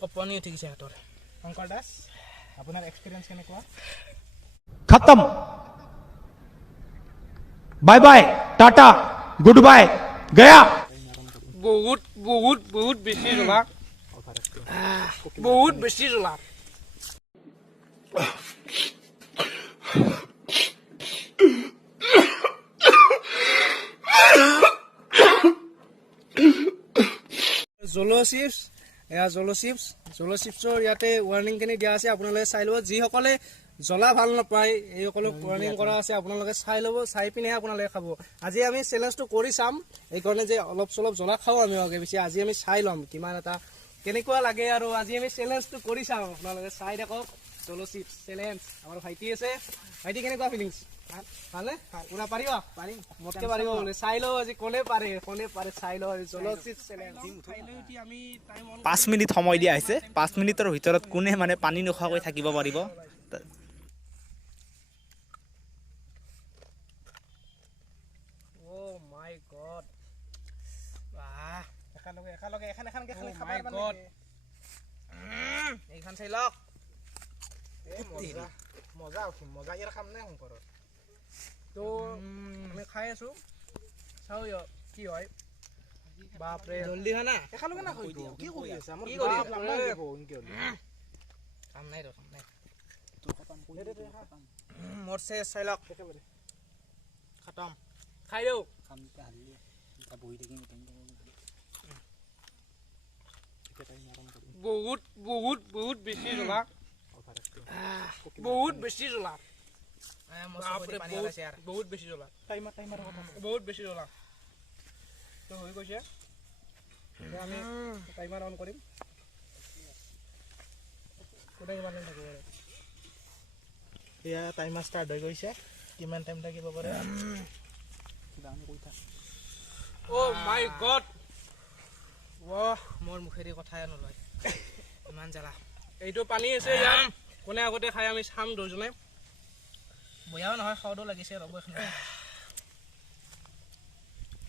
কপনি উঠি গৈছে হাতৰ শংকৰ দাস আপোনাৰ এক্সপিৰিয়েঞ্চ কেনেকুৱা खत्म bye bye tata good bye गया বহুত বহুত বহুত বেছি জ্বলা বহুত বেছি জ্বলা জল'চিপছ এয়া জল'চিপছৰ ইয়াতে ৱাৰ্ণিংখিনি দিয়া আছে আপোনালোকে চাই ল'ব যিসকলে জ্বলা ভাল নাপায় এইসকলক ৱাৰ্ণিং কৰা আছে আপোনালোকে চাই ল'ব চাই পিনেহে আপোনালোকে খাব আজি আমি চেলেঞ্জটো কৰি চাম এইকাৰণে যে অলপ চলপ জ্বলা খাওঁ আমি আগে পিছে আজি আমি চাই ল'ম কিমান এটা কেনেকুৱা লাগে আৰু আজি আমি চেলেঞ্জটো কৰি চাম আপোনালোকে চাই থাকক জল'চিপছ চেলেঞ্জ আমাৰ ভাইটি আছে ভাইটি কেনেকুৱা ফিলিংছ ভালনে পুৰা পাৰিবা পাৰিম মোতকে পাৰিব বোলে চাই লওঁ আজি কোনে পাৰে চাই লওঁ জল'চিপছ চেলেঞ্জ 5 মিনিট সময় দিয়া হৈছে 5 মিনিটৰ ভিতৰত কোনে মানে পানী নোখোৱাকৈ থাকিব পাৰিব Oh my god. Wah, এখানকে এখন oh খাবাৰ my god. এইখান চাই লওক মজা উঠিম মজা ইয়াৰ খাম নাই শংকৰৰ তো আমি খাই আছো চাও কি হয় বাপৰে জলদি খানা এখানকে না হৈ গ'ল কি কৰি আছে আমাৰ কি কৰি বাপ লাম্বা যাব ইনকে কাম নাই মোৰ চে চাই লওক একেবাৰে খতম খাই দিও কামটা হালি এটা বহি থাকিম বহুত বহুত বহুত বেছি জ্বলা বহুত বেছি জ্বলা বহুত বেছি জ্বলা টাইমাৰ বহুত বেছি জ্বলা তো হৈ গৈছে আমি টাইমাৰ অন কৰিম কোনে কিমান টাইম থাকিব এয়া টাইমাৰ ষ্টাৰ্ট হৈ গৈছে কিমান টাইম থাকিব পাৰে অ' মাই গড ৱাহ মোৰ মুখেদি কথাই নলয় ইমান জ্বালা এইটো পানী আছে ইয়াত কোনে আগতে খাই আমি চাম দুজনে বয়াও নহয় খাওঁতো লাগিছে ৰ'ব এখন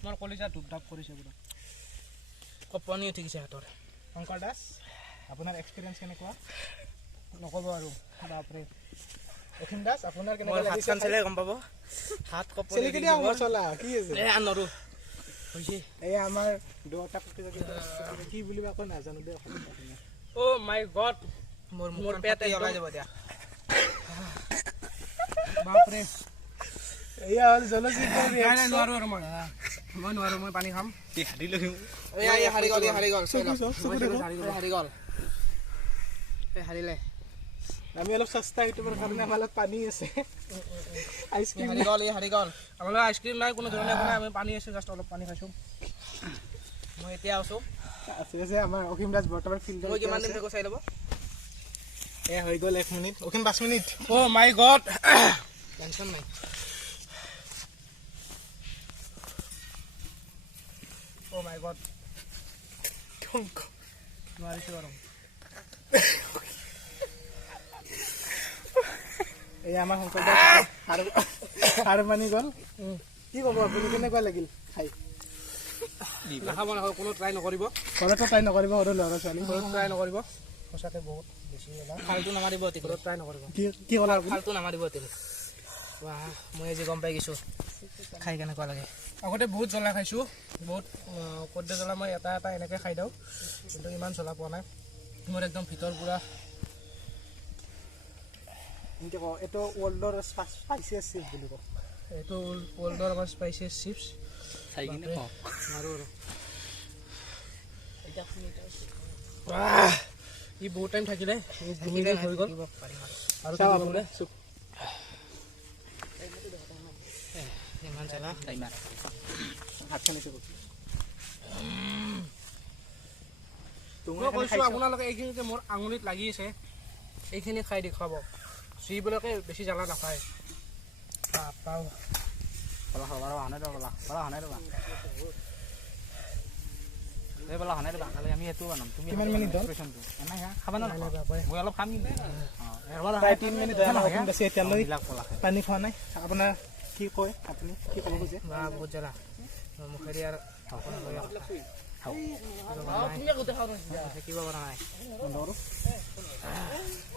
মোৰ কলিজা ধূপ ধাপ কৰিছে পুৰা কপনি উঠি গৈছে হাতৰ শংকৰ দাস আপোনাৰ এক্সপিৰিয়েঞ্চ কেনেকুৱা নক'ব আৰু বাপৰে অসীম দাস আপোনাৰ মই কেনেকুৱা হাত লাগিছে কান চালে গম পাব হাত কপনি চেলিকি দিয়া মছলা কি আছে নৰো হৈছে এই আমাৰ দুটা কি বুলি আকৌ নাজানো দে অ' মাই গড মোৰ পেট ওলাই যাব এতিয়া বাপৰে এয়া হ'ল জলচিপছ নাই নোৱাৰো আৰু মই নোৱাৰো মই পানী খাম হাৰি লখিম হাৰি গ'ল হাৰিলে আমি অলপ সস্তা ইউটিউবৰ কাৰণে আমাৰ লগত পানী আছে আইচক্ৰীম হাৰি গ'ল আমাৰ আইচক্ৰীম নাই কোনো ধৰণে নাই আমি পানী আছো জাষ্ট অলপ পানী খাইছো মই এতিয়া আছো আছে আমাৰ অসীম দাস বৰ্তমান ফিল্ডত মই কিমান দিন চাই ল'ব এয়া হৈ গ'ল 1 মিনিট অসীম 5 মিনিট অ' মাই গড টেনশ্যন নাই অ' মাই গড নোৱাৰিছো আৰু এই আমাৰ শংকৰ দাস হাড় মানি গ'ল কি ক'ব আপুনি কেনেকুৱা লাগিল খাই নাখাব কোনো ট্ৰাই নকৰিব ঘৰতো ট্ৰাই নকৰিব সৰু ল'ৰা ছোৱালী ঘৰত ট্ৰাই নকৰিব সঁচাকৈ বহুত বেছি ফালটো নামাৰিব ঘৰত ট্ৰাই নকৰিব কি ক'লা ফালটো নামাৰিব মই আজি গম পাই গৈছোঁ খাই কেনেকুৱা লাগে আগতে বহুত জ্বলা খাইছোঁ বহুত কদ্দে জ্বলা মই এটা এনেকৈ খাই দিওঁ কিন্তু ইমান জ্বলা পোৱা নাই মোৰ একদম ভিতৰ পূৰা এইটো ৱৰ্ল্ডৰ স্পাইচিয়েষ্ট চিপ বুলি কওঁ এইটো ৱৰ্ল্ডৰ আমাৰ স্পাইচিয়েষ্ট চিপছ চাই কিনে আৰু ই বহুত টাইম থাকিলে হৈ গ'ল আৰু বোলে ইমান জ্বলা মই কৈছোঁ আপোনালোকে এইখিনি যে মোৰ আঙুলিত লাগি আছে এইখিনি খাই দেখুৱাব যিবিলাকে বেছি জ্বালা নাখায় আমি এইটো বনাম তুমি কিমান মিনিট হ'ল খাবা না মই অলপ খাম প্ৰায় 3 মিনিট হ'ল অসীম দাসে এতিয়ালৈ পানী খোৱা নাই আপোনাৰ কি কয় আপুনি কি ক'ব খোজে বহুত জ্বালা মুখেদি আৰু থাকিব পৰা নাই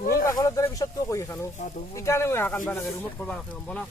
ৰুম পাগলৰ দৰে পিছত কিয় কৰি আছানো সেইকাৰণে মই কান্দবা লাগে ৰুমত কৰবা বনা